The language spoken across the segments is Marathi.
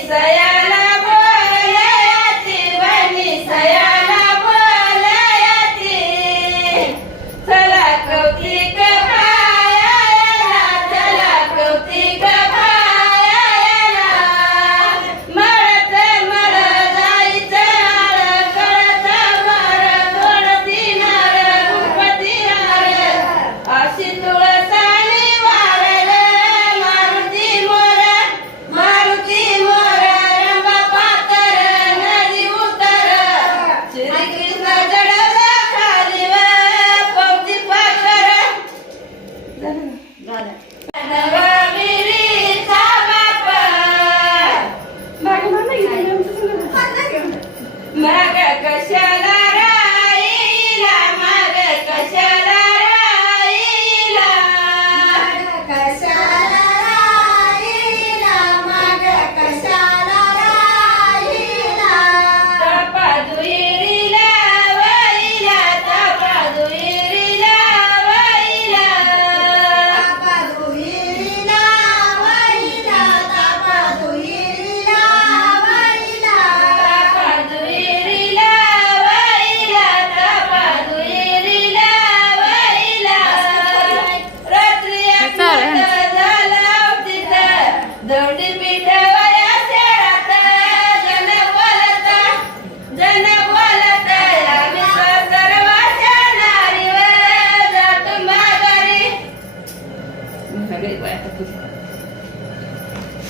谁呀？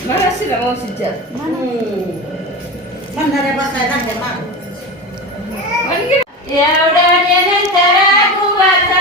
म्हणाशिरा मावशीच्या म्हणणाऱ्या बसायला लागल्या माग एवढ्या नंतर गुवाचा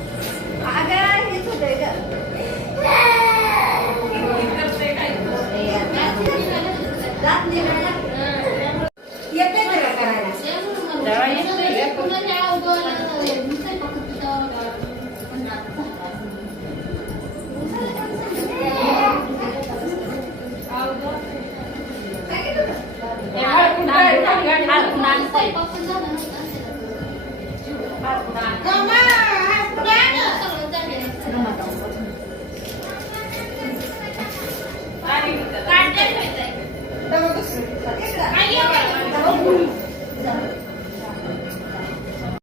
蓝色包是